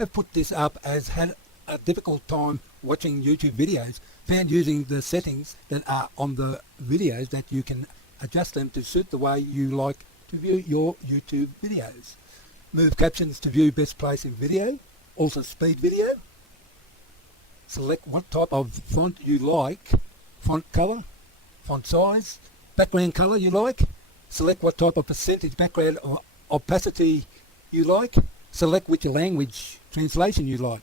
have put this up as had a difficult time watching YouTube videos, found using the settings that are on the videos that you can adjust them to suit the way you like to view your YouTube videos. Move captions to view best place in video, alter speed video, select what type of font you like, font color, font size, background color you like, select what type of percentage background or opacity you like, select which language translation you like.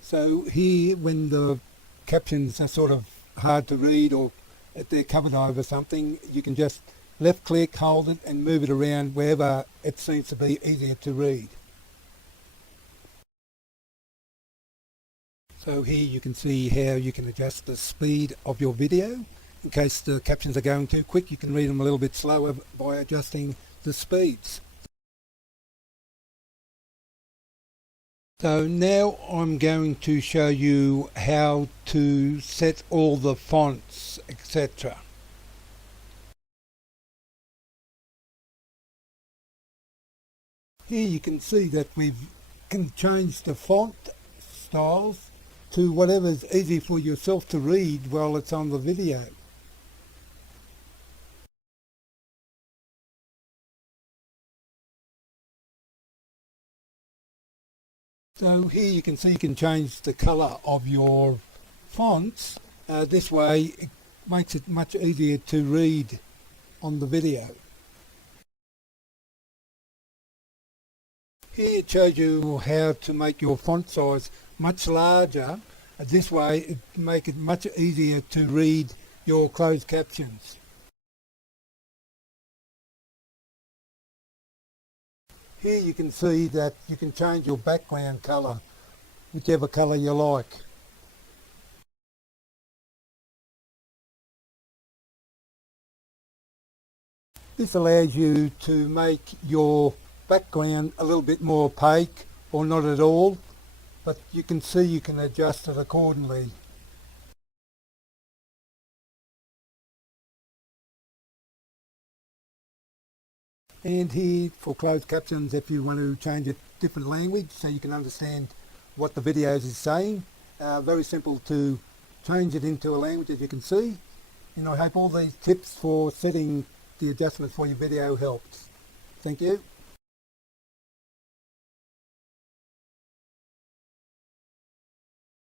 So here, when the captions are sort of hard to read or if they're covered over something, you can just left click, hold it and move it around wherever it seems to be easier to read. So here you can see how you can adjust the speed of your video. In case the captions are going too quick, you can read them a little bit slower by adjusting the speeds. So now I'm going to show you how to set all the fonts, etc. Here you can see that we can change the font styles to whatever's easy for yourself to read while it's on the video. So here you can see you can change the colour of your fonts. This way it makes it much easier to read on the video. Here it shows you how to make your font size much larger. This way it makes it much easier to read your closed captions. Here you can see that you can change your background colour, whichever colour you like. This allows you to make your background a little bit more opaque or not at all, but you can see you can adjust it accordingly. And here for closed captions, if you want to change a different language so you can understand what the videos is saying, very simple to change it into a language, as you can see. And I hope all these tips for setting the adjustments for your video helped. Thank you.